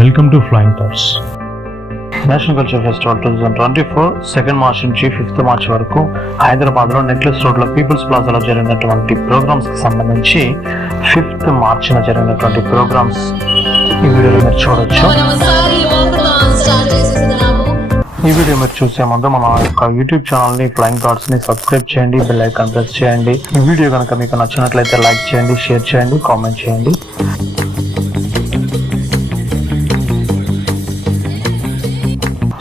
Welcome to Flying Thoughts. National culture festival 2024 2nd March నుంచి 5th March వరకు హైదరాబాద్లో నెక్లెస్ రోడ్లో పీపుల్స్ ప్లాజాలో జరిగినటువంటి ప్రోగ్రామ్స్కి సంబంధించి 5th మార్చిన జరిగినటువంటి ప్రోగ్రామ్స్ ఈ వీడియోలో మీరు చూడొచ్చు. ఈ వీడియో మీరు చూసే ముందు మన యొక్క యూట్యూబ్ ఛానల్ని ఫ్లయింగ్ థాట్స్ని సబ్స్క్రైబ్ చేయండి, బెల్ ఐకాన్ ప్రెస్ చేయండి. ఈ వీడియో కనుక మీకు నచ్చినట్లయితే లైక్ చేయండి, షేర్ చేయండి, కామెంట్ చేయండి.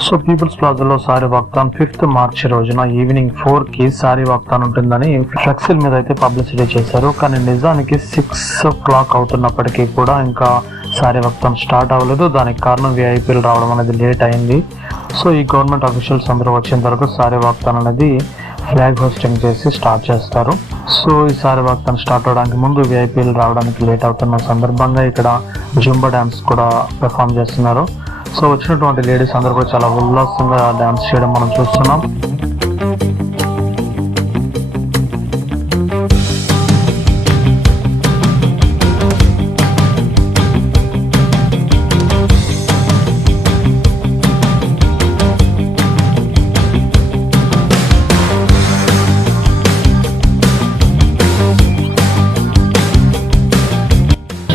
సో పీపుల్స్ ప్లాజాలో సారీ వాక్తాన్ 5th మార్చ్ రోజున ఈవినింగ్ 4కి సారీ వాక్తాన్ ఉంటుందని ఫ్లెక్సీల మీద అయితే పబ్లిసిటీ చేశారు. కానీ నిజానికి 6 o'clock అవుతున్నప్పటికీ కూడా ఇంకా సారీ వాక్తాన్ స్టార్ట్ అవ్వలేదు. దానికి కారణం విఐపీలు రావడం అనేది లేట్ అయింది. సో ఈ గవర్నమెంట్ అఫీషియల్స్ అందరూ వచ్చేంత వరకు సారీ వాక్తాన్ అనేది ఫ్లాగ్ హోస్టింగ్ చేసి స్టార్ట్ చేస్తారు. సో ఈ సారీ వాక్తాన్ స్టార్ట్ అవడానికి ముందు విఐపీలు రావడానికి లేట్ అవుతున్న సందర్భంగా ఇక్కడ జుంబా డ్యాన్స్ కూడా పెర్ఫామ్ చేస్తున్నారు. సో వచ్చినటువంటి లేడీస్ అందరూ కూడా చాలా ఉల్లాసంగా డాన్స్ చేయడం మనం చూస్తున్నాం.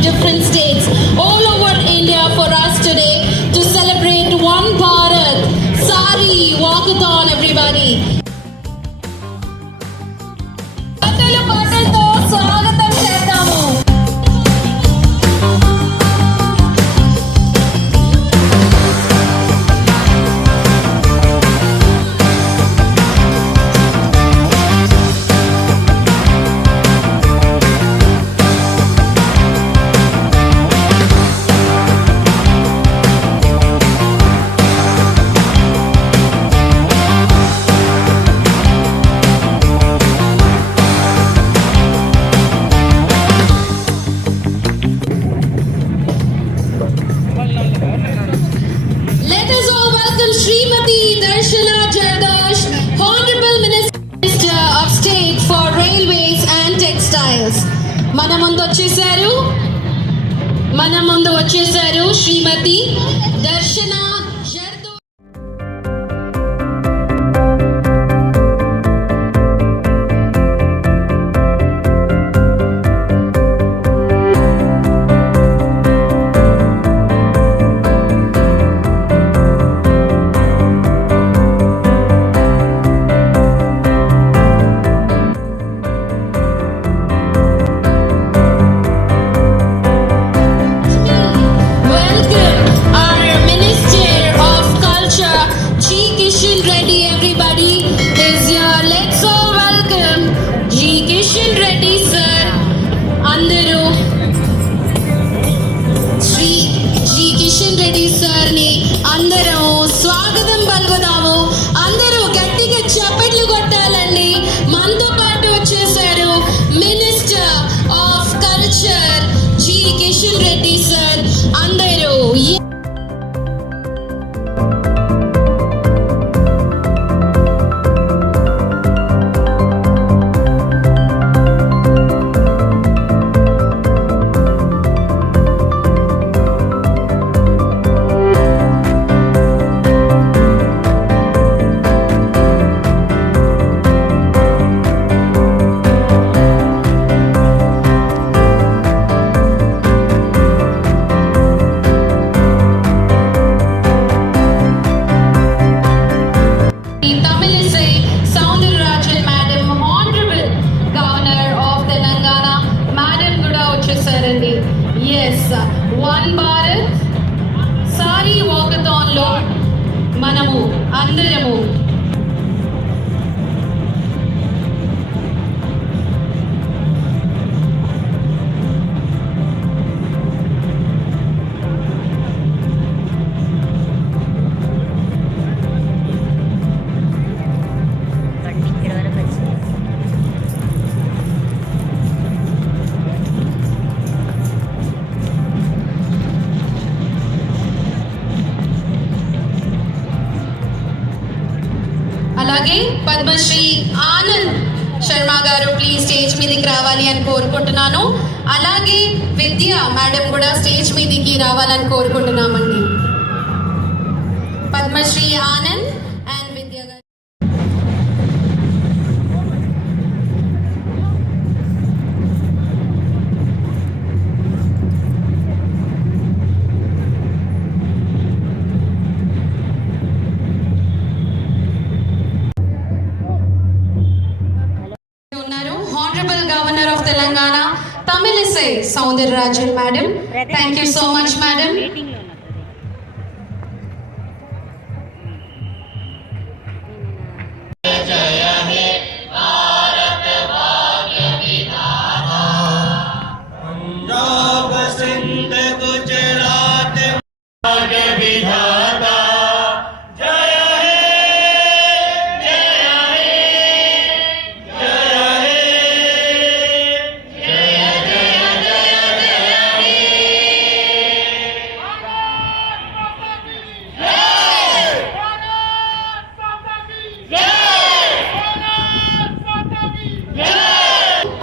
Different states all over India for us today to celebrate One Bharat Sari Walkathon, everybody. పాటలతో స్వాగతం చేద్దాము. Let us all welcome Srimati Darshana Jardosh, Honorable Minister of State for Railways and Textiles. మన ముందు వచ్చేసారు శ్రీమతి దర్శన జర్దోష్. వన్ భారత్ సారీ వాకథాన్ లో మనము అందరము అలాగే పద్మశ్రీ ఆనంద్ శర్మ గారు ప్లీజ్ స్టేజ్ మీదకి రావాలి అని కోరుకుంటున్నాను. అలాగే విద్య మేడం కూడా స్టేజ్ మీదకి రావాలని కోరుకుంటున్నామండి. పద్మశ్రీ ఆనంద్ అండ్ విద్య గారు. Honorable Governor of Telangana, Tamilisai Soundararajan Madam. Thank you so much, Madam.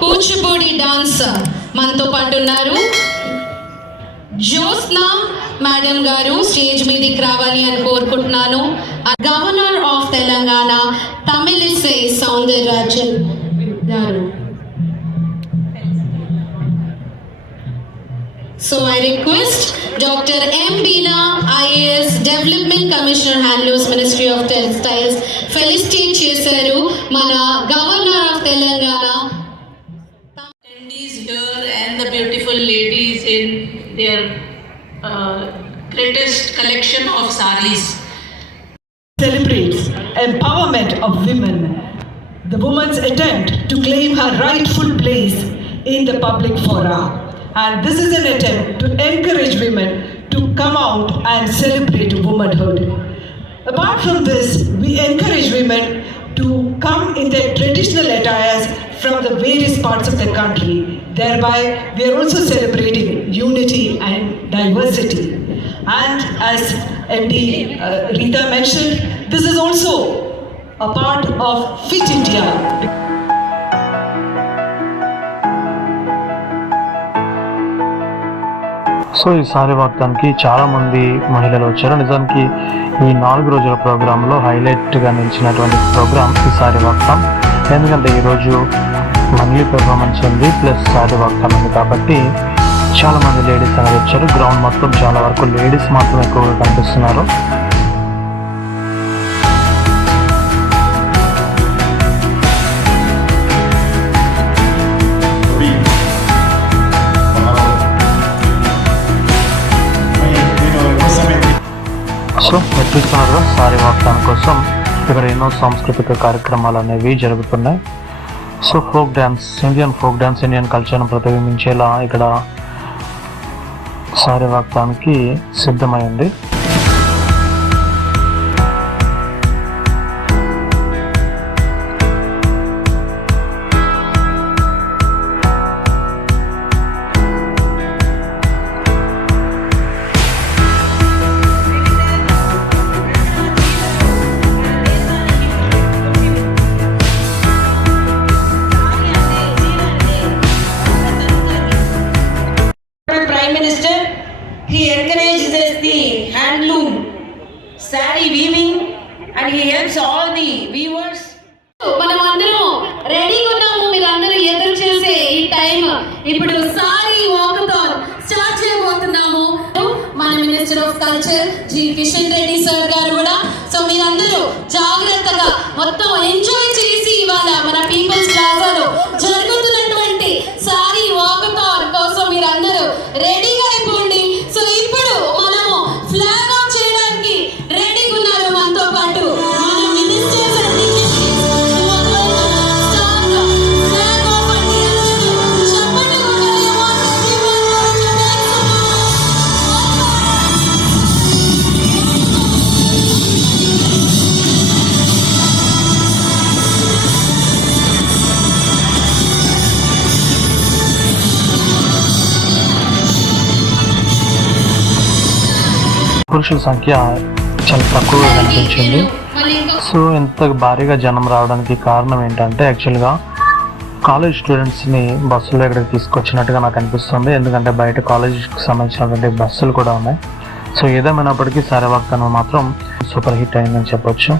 Kuchipudi డాన్సర్ మనతో పాటు ఉన్నారు. జ్యోత్స్నా మేడం గారు స్టేజ్ మీదకి రావాలి అని కోరుకుంటున్నాను. గవర్నర్ ఆఫ్ తెలంగాణ తమిళిసై సౌందరరాజన్ గారు. So I request Dr. M. Beena, IAS, Development Commissioner, Handlooms, Ministry of Textiles, felicitate చేశారు మన governor of Telangana. Attendees here and the beautiful ladies in their greatest collection of saris. Celebrates empowerment of women, the woman's attempt to claim her rightful place in the public fora. And this is an attempt to encourage women to come out and celebrate womanhood. Apart from this, we encourage women to come in their traditional attires from the various parts of the country. Thereby, we are also celebrating unity and diversity. And as MD Rita mentioned, this is also a part of Fit India. So ఈ సారీ వాగ్దానికి చాలా మంది మహిళలు వచ్చారు. నిజానికి ఈ 4 రోజుల ప్రోగ్రాంలో హైలైట్గా నిలిచినటువంటి ప్రోగ్రామ్ ఈ సారీ వాగ్దాం. ఎందుకంటే ఈరోజు మంత్లీ పెర్ఫార్మెన్స్ ఉంది ప్లస్ సారీ వాగ్దాం ఉంది కాబట్టి చాలా మంది లేడీస్ అనేది వచ్చారు. గ్రౌండ్ మొత్తం చాలా వరకు లేడీస్ మాత్రం ఎక్కువగా కనిపిస్తున్నారు. సో మీరు చూస్తున్నారు సారీ వాగ్దానం కోసం ఇక్కడ ఎన్నో సాంస్కృతిక కార్యక్రమాలు అనేవి జరుగుతున్నాయి. So folk dance, Indian folk dance, Indian కల్చర్ను ప్రతిబింబించేలా ఇక్కడ సారీ వాగ్దానికి సిద్ధమైంది. He encourages the handloom, saree weaving, and he helps all the weavers. మనం అందరం రెడీగా ఉన్నాము. మీరందరూ ఎదురు చేసే ఈ టైం ఇప్పుడు సారీ వాకథాన్ స్టార్ట్ చేయబోతున్నాము. మన minister of culture G Kishan Reddy సార్ గారు కూడా. సో మీరందరూ జాగ్రత్తగా మొత్తం ఎంజాయ్ చేసి ఇవాళ మన పీపుల్స్ ప్లాజాలో జరుగుతున్నటువంటి సారీ వాకథాన్ కోసం మీరందరూ రెడీగా అయిపోండి. సో ఇప్పుడు మనము ఫ్లాగ్ ఆఫ్ చేయడానికి రెడీగా ఉన్నారు మనతో పాటు మన మినిస్టర్స్ అండ్ పురుషుల సంఖ్య చాలా తక్కువగా కనిపించింది. సో ఇంత భారీగా జనం రావడానికి కారణం ఏంటంటే యాక్చువల్గా కాలేజ్ స్టూడెంట్స్ని బస్సులో ఇక్కడికి తీసుకొచ్చినట్టుగా నాకు అనిపిస్తుంది, ఎందుకంటే బయట కాలేజ్కి సంబంధించినటువంటి బస్సులు కూడా ఉన్నాయి. సో ఏదేమైనప్పటికీ సారే వాగ్దానం మాత్రం సూపర్ హిట్ అయిందని చెప్పొచ్చు.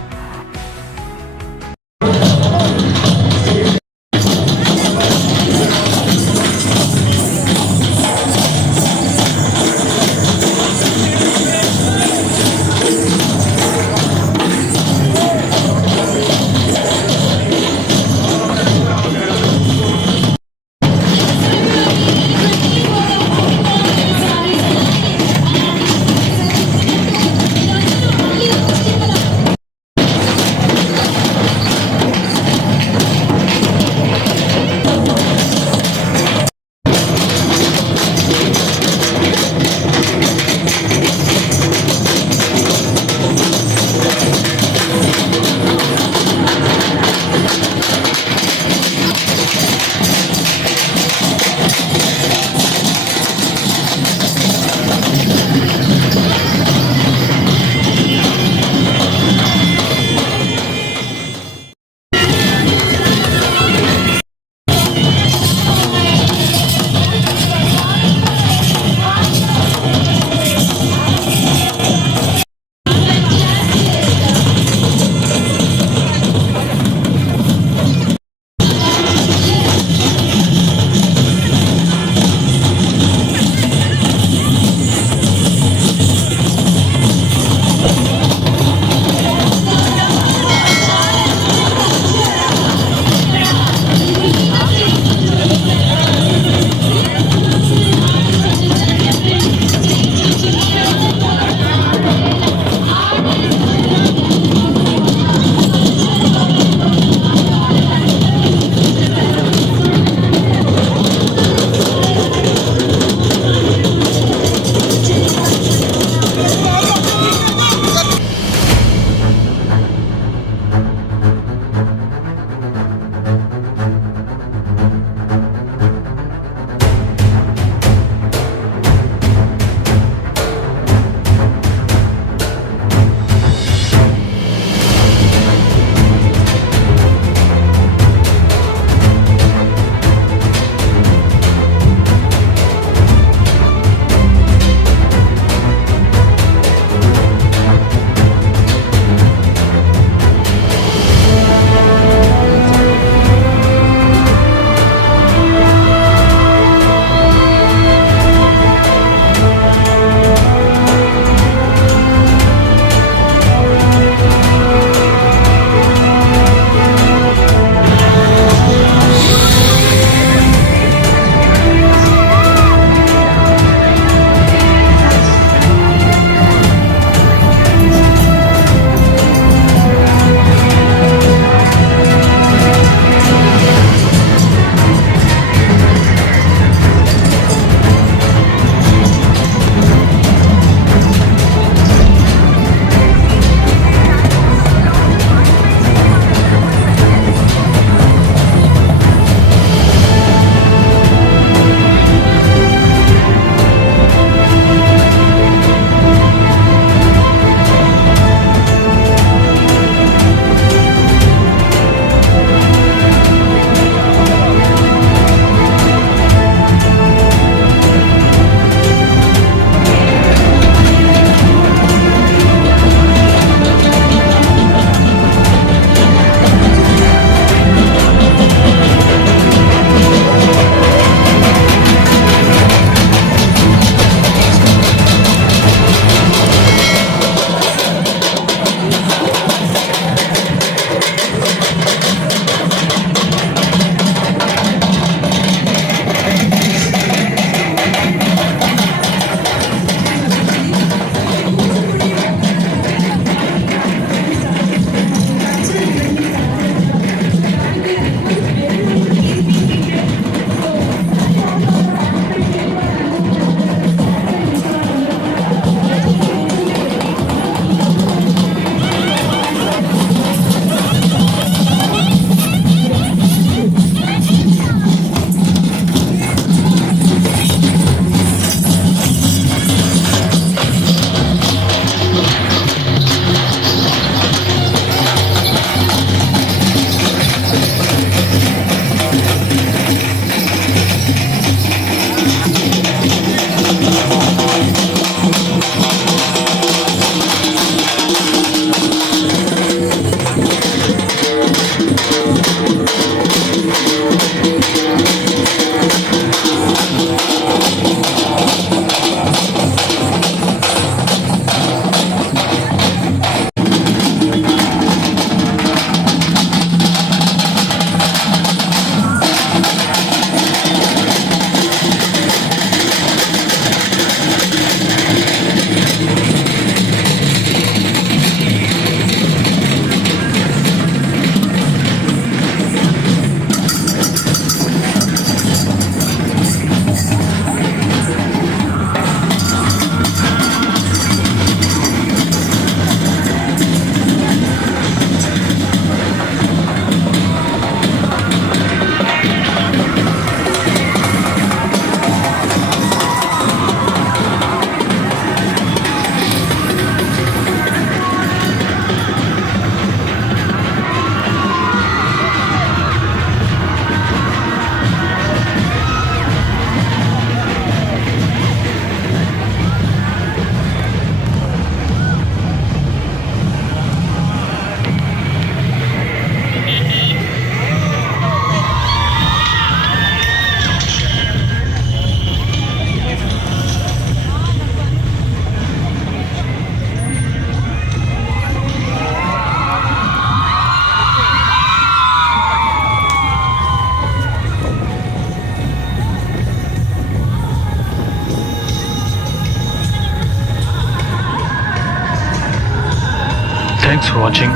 Thanks for watching.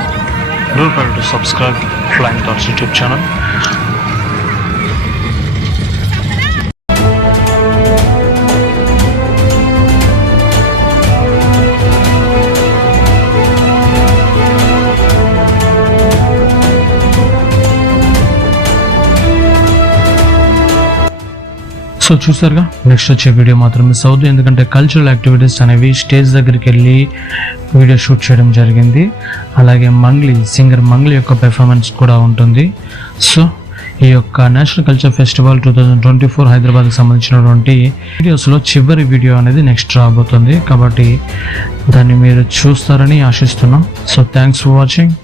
Don't forget to subscribe flying thoughts YouTube channel. So చూసారుగా, నెక్స్ట్ వచ్చే వీడియో మాత్రం మిస్ అవ్వద్దు, ఎందుకంటే కల్చరల్ యాక్టివిటీస్ అనేవి స్టేజ్ దగ్గరికి వెళ్ళి వీడియో షూట్ చేయడం జరిగింది. అలాగే సింగర్ మంగ్లీ యొక్క పెర్ఫార్మెన్స్ కూడా ఉంటుంది. సో ఈ యొక్క నేషనల్ కల్చర్ ఫెస్టివల్ 2024 హైదరాబాద్కి సంబంధించినటువంటి వీడియోస్లో చివరి వీడియో అనేది నెక్స్ట్ రాబోతుంది, కాబట్టి దాన్ని మీరు చూస్తారని ఆశిస్తున్నాం. So thanks for watching.